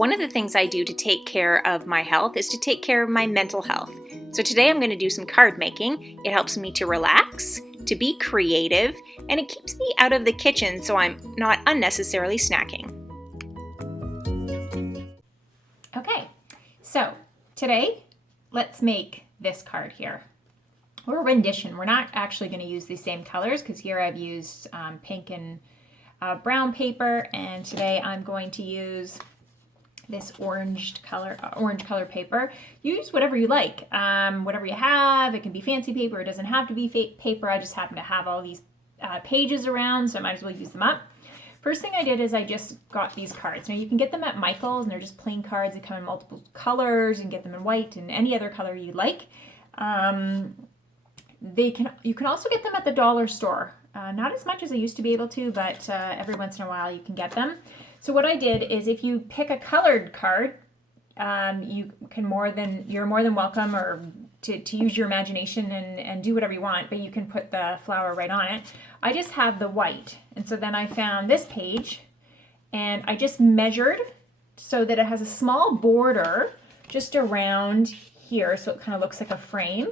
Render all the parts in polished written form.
One of the things I do to take care of my health is to take care of my mental health. So today I'm going to do some card making. It helps me to relax, to be creative, and it keeps me out of the kitchen so I'm not unnecessarily snacking. Okay, so today let's make this card here. Or a rendition. We're not actually going to use the same colors because here I've used pink and brown paper, and today I'm going to use this orange color paper. Use whatever you like, whatever you have. It can be fancy paper. It doesn't have to be paper. I just happen to have all these pages around, so I might as well use them up. First thing I did is I just got these cards. Now you can get them at Michael's, and they're just plain cards. They come in multiple colors, and get them in white and any other color you like. You can also get them at the dollar store. Not as much as I used to be able to, but every once in a while you can get them. So what I did is, if you pick a colored card, you're more than welcome or to use your imagination and do whatever you want, but you can put the flower right on it. I just have the white, and so then I found this page, and I just measured so that it has a small border just around here, so it kind of looks like a frame,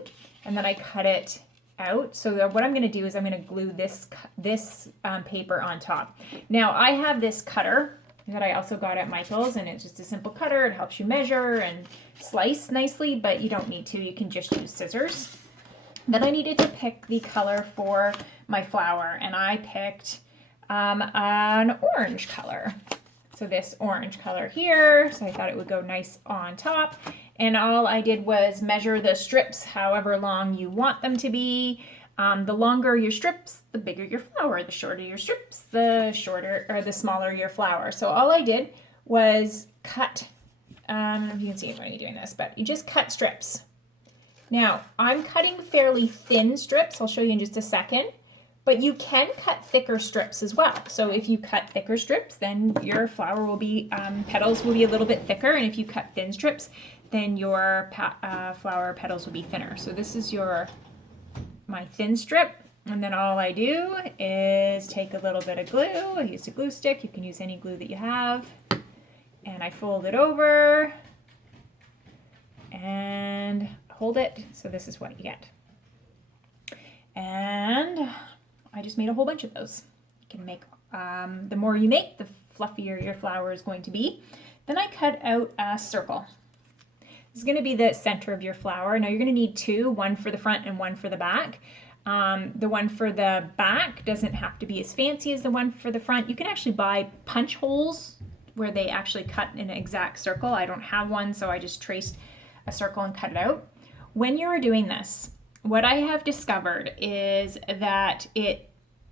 and then I cut it out. So what I'm going to do is I'm going to glue this paper on top. Now I have this cutter that I also got at Michael's, and it's just a simple cutter. It helps you measure and slice nicely, but you don't need to. You can just use scissors. Then I needed to pick the color for my flower, and I picked an orange color. So this orange color here, so I thought it would go nice on top. And all I did was measure the strips however long you want them to be. The longer your strips, the bigger your flower. The shorter your strips, the smaller your flower. So all I did was cut, you can see it when you're doing this, but you just cut strips. Now, I'm cutting fairly thin strips. I'll show you in just a second. But you can cut thicker strips as well. So if you cut thicker strips, then your flower will be, petals will be a little bit thicker. And if you cut thin strips, then your flower petals will be thinner. So this is my thin strip. And then all I do is take a little bit of glue. I use a glue stick. You can use any glue that you have. And I fold it over and hold it. So this is what you get. And I just made a whole bunch of those. You can make, the more you make, the fluffier your flower is going to be. Then I cut out a circle. This is going to be the center of your flower. Now you're going to need two, one for the front and one for the back. The one for the back doesn't have to be as fancy as the one for the front. You can actually buy punch holes where they actually cut an exact circle. I don't have one, so I just traced a circle and cut it out. When you're doing this, what I have discovered is that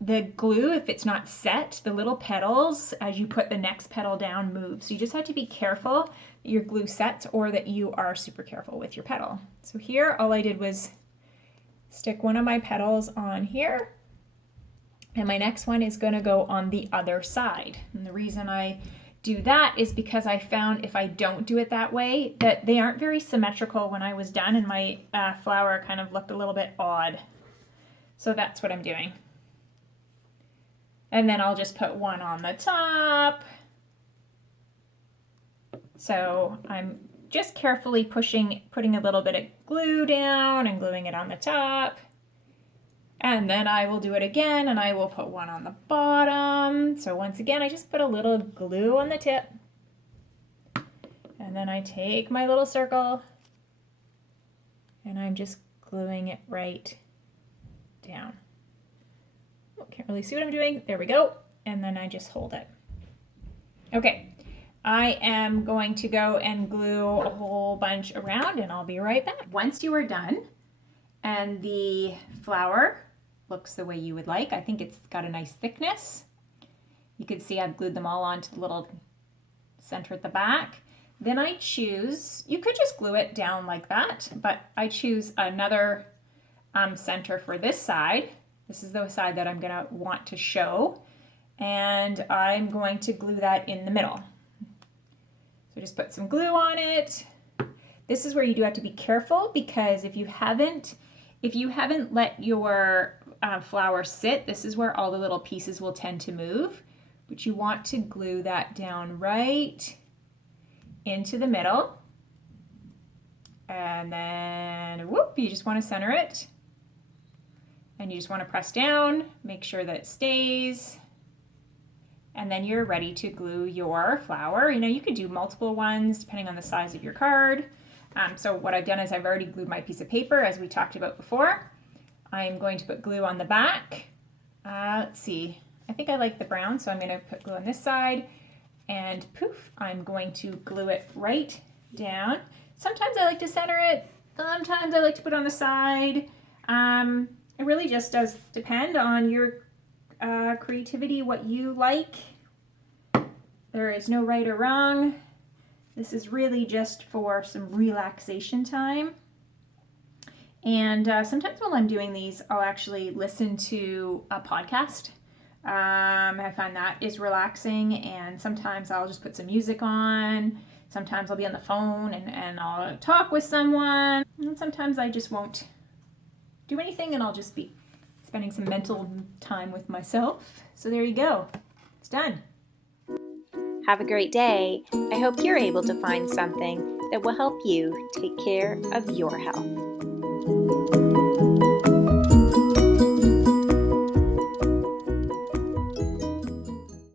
the glue, if it's not set, the little petals, as you put the next petal down, move. So you just have to be careful that your glue sets, or that you are super careful with your petal. So here, all I did was stick one of my petals on here, and my next one is going to go on the other side. And the reason I do that is because I found if I don't do it that way, that they aren't very symmetrical when I was done, and my flower kind of looked a little bit odd. So that's what I'm doing. And then I'll just put one on the top. So I'm just carefully putting a little bit of glue down and gluing it on the top. And then I will do it again, and I will put one on the bottom. So once again, I just put a little glue on the tip. And then I take my little circle, and I'm just gluing it right down. Oh, can't really see what I'm doing. There we go. And then I just hold it. Okay, I am going to go and glue a whole bunch around, and I'll be right back. Once you are done, and the flower looks the way you would like, I think it's got a nice thickness. You can see I've glued them all onto the little center at the back. Then I choose, you could just glue it down like that, but I choose another center for this side. This is the side that I'm going to want to show, and I'm going to glue that in the middle. So just put some glue on it. This is where you do have to be careful, because if you haven't let your flower sit, this is where all the little pieces will tend to move. But you want to glue that down right into the middle. And then, whoop, you just want to center it. And you just want to press down, make sure that it stays. And then you're ready to glue your flower. You know, you could do multiple ones depending on the size of your card. So what I've done is I've already glued my piece of paper as we talked about before. I'm going to put glue on the back. Let's see, I think I like the brown, so I'm going to put glue on this side. And poof, I'm going to glue it right down. Sometimes I like to center it. Sometimes I like to put it on the side. It really just does depend on your creativity, what you like. There is no right or wrong. This is really just for some relaxation time. And sometimes while I'm doing these, I'll actually listen to a podcast. I find that is relaxing, and sometimes I'll just put some music on. Sometimes I'll be on the phone and I'll talk with someone. And sometimes I just won't do anything and I'll just be spending some mental time with myself. So there you go. It's done. Have a great day. I hope you're able to find something that will help you take care of your health.